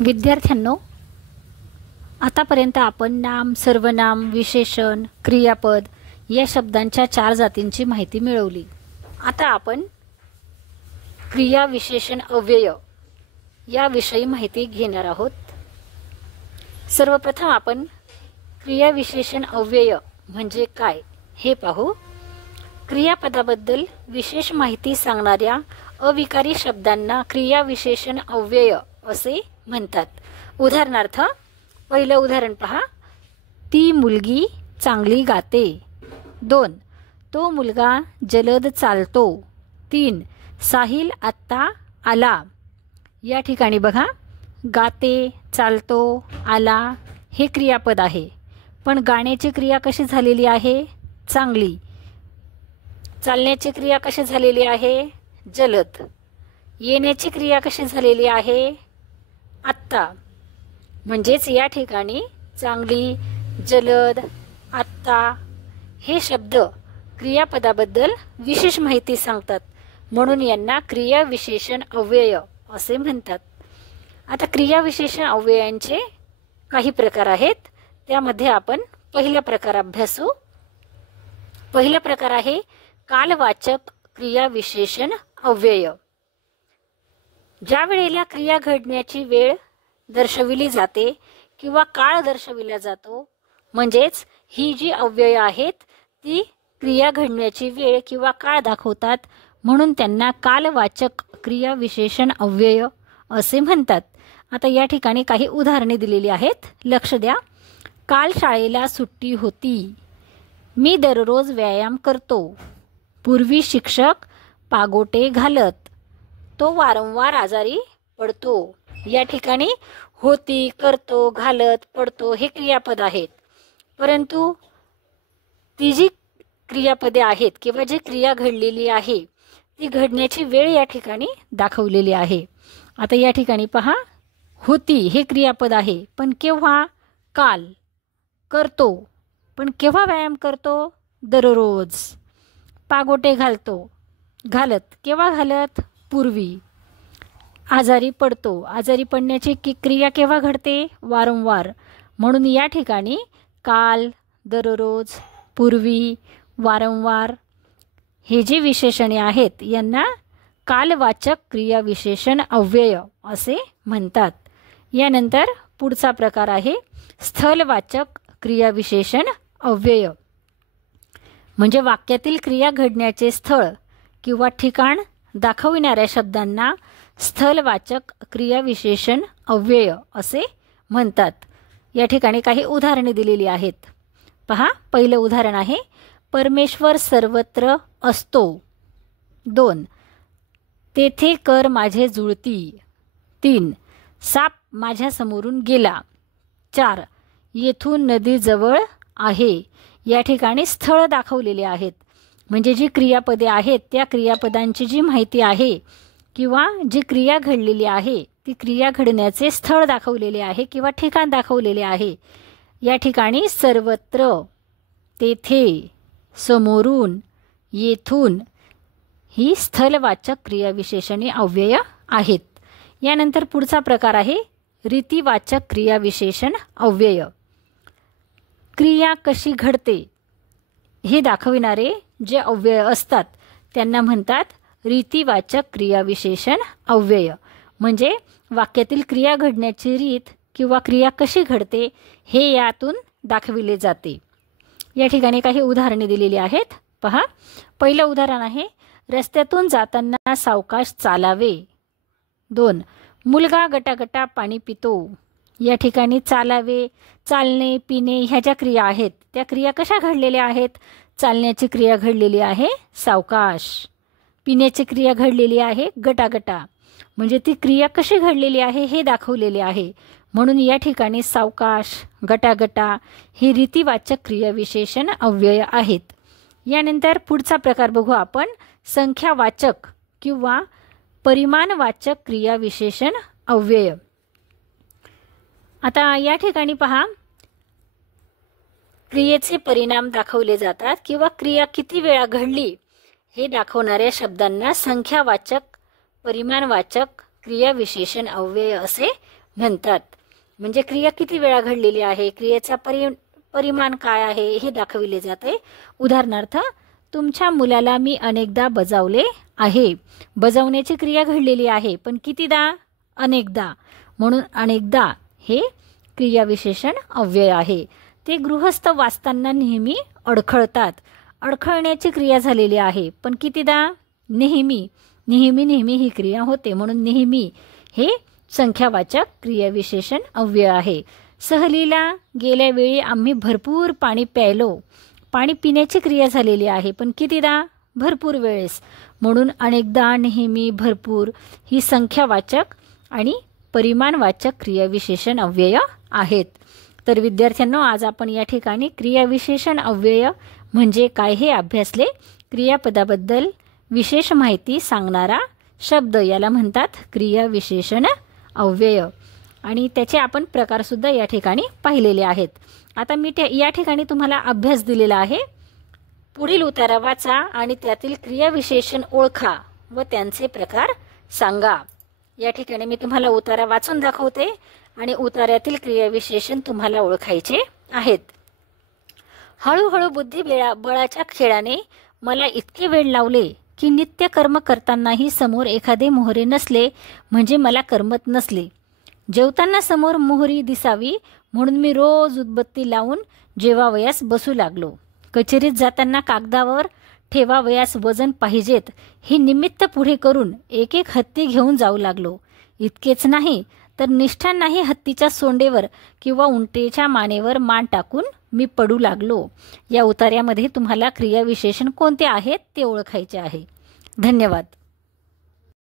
विद्यार्थ्यांनो, आतापर्यंत आपण नाम, सर्वनाम, विशेषण, क्रियापद या शब्दांच्या 4 जातींची माहिती मिळवली। आता आपण क्रिया, विशेषण, अव्यय याविषयी माहिती घेणार आहोत। सर्वप्रथम आपण क्रिया, विशेषण, अव्यय म्हणजे काय हे पाहू। क्रियापदाबद्दल विशेष माहिती सांगणाऱ्या अविकारी शब्दांना क्रिया, विशेषण, अव्यय असे म्हणतात। उदाहरणार्थ पहिलं उदाहरण पहा, ती मुलगी चांगली गाते। 2 तो मुलगा जलद चालतो। 3 साहिल आत्ता आला। या ठिकाणी बघा, गाते, चालतो, आला हे क्रियापद आहे, पण गाण्याची क्रिया कशी झालेली आहे? चांगली। चालण्याची क्रिया कशी झालेली आहे? जलद। येण्याची क्रिया कशी झालेली आहे? आत्ता। म्हणजेच या ठिकाणी चांगली, जलद, आत्ता हे शब्द क्रियापदाबद्दल विशेष माहिती सांगतात, म्हणून यांना क्रिया, विशेषण, अव्यय असे म्हणतात। आता क्रिया, विशेषण, अव्ययांचे काही प्रकार आहेत, त्यामध्ये आपण पहिला प्रकार अभ्यासू। पहिला प्रकार आहे कालवाचक क्रिया, विशेषण, अव्यय। ज्या वेळेला क्रिया घडण्याची वेळ दर्शविली जाते किंवा काळ दर्शविला जातो, म्हणजेच ही जी अव्यय आहेत ती क्रिया घडण्याची वेळ किंवा काळ दाखवतात, म्हणून त्यांना कालवाचक क्रिया, विशेषण, अव्यय असे म्हणतात। आता या ठिकाणी काही उदाहरणे दिलेली आहेत, लक्ष द्या। काल शाळेला सुट्टी होती। मी दररोज व्यायाम करतो। पूर्वी शिक्षक पागोटे घालत। तो वारंवार आजारी पडतो। या ठिकाणी होती, करतो, घालत, पडतो हे क्रियापद आहेत, परंतु ती जी क्रियापदे आहेत किंवा जी क्रिया घडलेली आहे ती घडण्याची वेळ या ठिकाणी दाखवलेली आहे। आता या ठिकाणी पहा, होती हे क्रियापद आहे, पण केव्हा? काल। करतो, पण केव्हा व्यायाम करतो? दररोज। पागोटे घालतो, घालत, केव्हा घालत? पूर्वी। आजारी पडतो, आजारी पडण्याची क्रिया केव्हा घडते? वारंवार। म्हणून या ठिकाणी काल, दररोज, पूर्वी, वारंवार हे जे विशेषणे आहेत यांना कालवाचक क्रिया, विशेषण, अव्यय असे म्हणतात। यानंतर पुढचा प्रकार आहे स्थलवाचक क्रिया, विशेषण, अव्यय। म्हणजे वाक्यातील क्रिया घडण्याचे स्थळ किंवा ठिकाण दाखविणाऱ्या शब्दांना स्थलवाचक क्रिया, विशेषण, अव्यय असे म्हणतात। या ठिकाणी काही उदाहरणे दिलेली आहेत, पहा। पहिलं उदाहरण आहे परमेश्वर सर्वत्र असतो। 2 तेथे कर माझे जुळती। 3 साप माझ्या समोरून गेला। 4 येथून नदी जवळ आहे। या ठिकाणी स्थळ दाखवलेले आहेत, म्हणजे जी क्रियापदे आहेत त्या क्रियापदांची जी माहिती आहे किंवा जी क्रिया घडलेली आहे ती क्रिया घडण्याचे स्थळ दाखवलेले आहे किंवा ठिकाण दाखवलेले आहे। या ठिकाणी सर्वत्र, तेथे, समोरून, येथून ही स्थलवाचक क्रिया, विशेषणे, अव्यय आहेत। यानंतर पुढचा प्रकार आहे रीतिवाचक क्रिया, विशेषण, अव्यय। क्रिया कशी घडते हे दाखविणारे जे अव्यय असतात त्यांना म्हणतात रीतिवाचक क्रिया, विशेषण, अव्यय। म्हणजे वाक्यातील क्रिया घडण्याची रीत किंवा क्रिया कशी घडते हे यातून दाखविले जाते। या ठिकाणी काही उदाहरणे दिलेली आहेत, पहा। पहिलं उदाहरण आहे रस्त्यातून जाताना सावकाश चालावे। 2 मुलगा गटागटा पाणी पितो। या ठिकाणी चालावे, चालणे, पिणे ह्या ज्या क्रिया आहेत त्या क्रिया कशा घडलेल्या आहेत? चालण्याची क्रिया घडलेली आहे सावकाश। पिण्याची क्रिया घडलेली आहे गटागटा। म्हणजे ती क्रिया कशी घडलेली आहे हे दाखवलेले आहे, म्हणून या ठिकाणी सावकाश, गटागटा ही रीतिवाचक क्रिया, विशेषण, अव्यय आहेत। यानंतर पुढचा प्रकार बघू आपण संख्यावाचक किंवा परिमाणवाचक क्रिया, विशेषण, अव्यय। आता या ठिकाणी पहा, क्रियेचे परिणाम दाखवले जातात किंवा क्रिया किती वेळा घडली हे दाखवणाऱ्या शब्दांना संख्यावाचक, परिमाणवाचक क्रिया, विशेषण, अव्यय असे म्हणतात. म्हणजे क्रिया किती वेळा घडलेली आहे, क्रियेचा परिमाण काय आहे हे दाखविले जाते. उदाहरणार्थ, तुमच्या मुलाला मी अनेकदा बजावले आहे. बजावण्याची क्रिया घडलेली आहे, पण कितीदा? अनेकदा. म्हणून अनेकदा हे क्रियाविशेषण अव्यय आहे. ते गृहस्थ वाचताना नेहमी अडखळतात. अडखळण्याची क्रिया झालेली आहे, पण कितीदा? नेहमी. नेहमी नेहमी ही क्रिया होते, म्हणून नेहमी हे संख्यावाचक क्रियाविशेषण अव्यय आहे. सहलीला गेल्या वेळी आम्ही भरपूर पाणी प्यायलो. पाणी पिण्याची क्रिया झालेली आहे, पण कितीदा? भरपूर वेळेस. म्हणून अनेकदा, नेहमी, भरपूर ही संख्यावाचक आणि परिमाणवाचक क्रियाविशेषण अव्यय आहेत. तर विद्यार्थ्यांनो, आज आपण या ठिकाणी क्रियाविशेषण अव्यय म्हणजे काय हे अभ्यासले. क्रियापदाबद्दल विशेष माहिती सांगणारा शब्द याला म्हणतात क्रियाविशेषण अव्यय. आणि त्याचे आपण प्रकारसुद्धा या ठिकाणी पाहिलेले आहेत. आता मी या ठिकाणी तुम्हाला अभ्यास दिलेला आहे. पुढील उतारा वाचा आणि त्यातील क्रियाविशेषण ओळखा व त्यांचे प्रकार सांगा. या ठिकाणी मी तुम्हाला उतारा वाचून दाखवते आणि उतार्यातील क्रियाविशेषण तुम्हाला ओळखायचे आहेत. हळूहळू बुद्धिबळाच्या खेळाने मला इतके वेळ लावले की नित्य कर्म करतानाही समोर एखादे मोहरे नसले म्हणजे मला करमत नसले. जेवताना समोर मोहरी दिसावी म्हणून मी रोज उदबत्ती लावून जेवावयास बसू लागलो. कचेरीत जाताना कागदावर ठेवावयास वजन पाहिजेत हे निमित्त पुढे करून एक एक हत्ती घेऊन जाऊ लागलो. इतकेच नाही तर निष्ठांनाही हत्तीच्या सोंडेवर किंवा उंटेच्या मानेवर मान टाकून मी पडू लागलो. या उतार्यामध्ये तुम्हाला क्रियाविशेषण कोणते आहेत ते ओळखायचे आहे. धन्यवाद.